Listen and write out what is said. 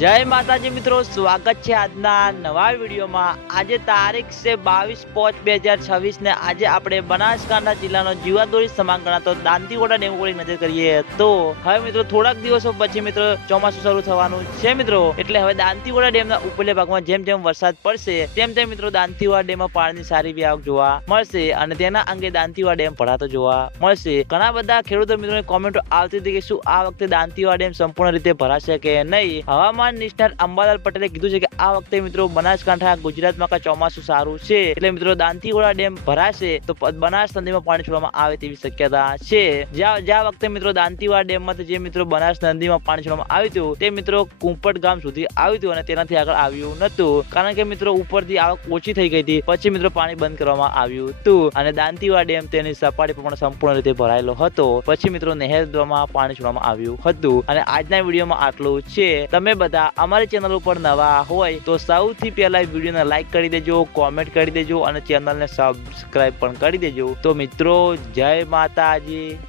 જય માતાજી મિત્રો, સ્વાગત છે આજના નવા વિડીયોમાં। આજે તારીખ છે 22/5/2026 ને આજે આપણે બનાસકાંઠા જિલ્લાનો જીવાદોરી સમાન ગણાતો દાંતીવાડા ડેમ ઉપર નજર કરીએ તો હવે મિત્રો થોડાક દિવસો પછી મિત્રો ચોમાસું શરૂ થવાનું છે મિત્રો, એટલે હવે દાંતીવાડા ડેમના ઉપરલા ભાગમાં જેમ જેમ વરસાદ પડશે તેમ તેમ મિત્રો દાંતીવાડા ડેમમાં પાણીની સારી આવક જોવા મળશે અને તેના અંગે દાંતીવાડા ડેમ ભરાતો જોવા મળશે। ઘણા બધા ખેડૂતો મિત્રોની કોમેન્ટો આવતી હતી કે શું આ વખતે દાંતીવાડા ડેમ સંપૂર્ણ રીતે ભરાશે કે નહીં। હવામાન નિષ્ણાત અંબાલાલ પટેલે કીધું છે કે આ વખતે મિત્રો બનાસકાંઠા ગુજરાતમાં ચોમાસું સારું છે, એટલે મિત્રો દાંતીવાડા ડેમ ભરાશે તો બનાસ નદીમાં પાણી છોડવામાં આવે તેવી શક્યતા છે। જ્યાં વખતે મિત્રો દાંતીવાડા ડેમમાંથી જે મિત્રો બનાસ નદીમાં પાણી છોડવામાં આવ્યું હતું તે મિત્રો કુંપટ ગામ સુધી આવ્યું હતું અને તેનાથી આગળ આવ્યું નતું, કારણ કે મિત્રો ઉપરથી આવક ઓછી થઈ ગઈ હતી। પછી મિત્રો પાણી બંધ કરવામાં આવ્યું હતું અને દાંતીવાડા ડેમ તેની સપાટી પર સંપૂર્ણ રીતે ભરાયેલો હતો। પછી મિત્રો નહેર દ્વારા પાણી છોડવામાં આવ્યું હતું અને આજના વિડીયોમાં આટલું છે। તમે બધા અમારી ચેનલ ઉપર નવા હોય તો સૌથી પહેલા વિડીયોને લાઈક કરી દેજો, કોમેન્ટ કરી દેજો અને ચેનલને સબસ્ક્રાઇબ પણ કરી દેજો। તો મિત્રો જય માતાજી।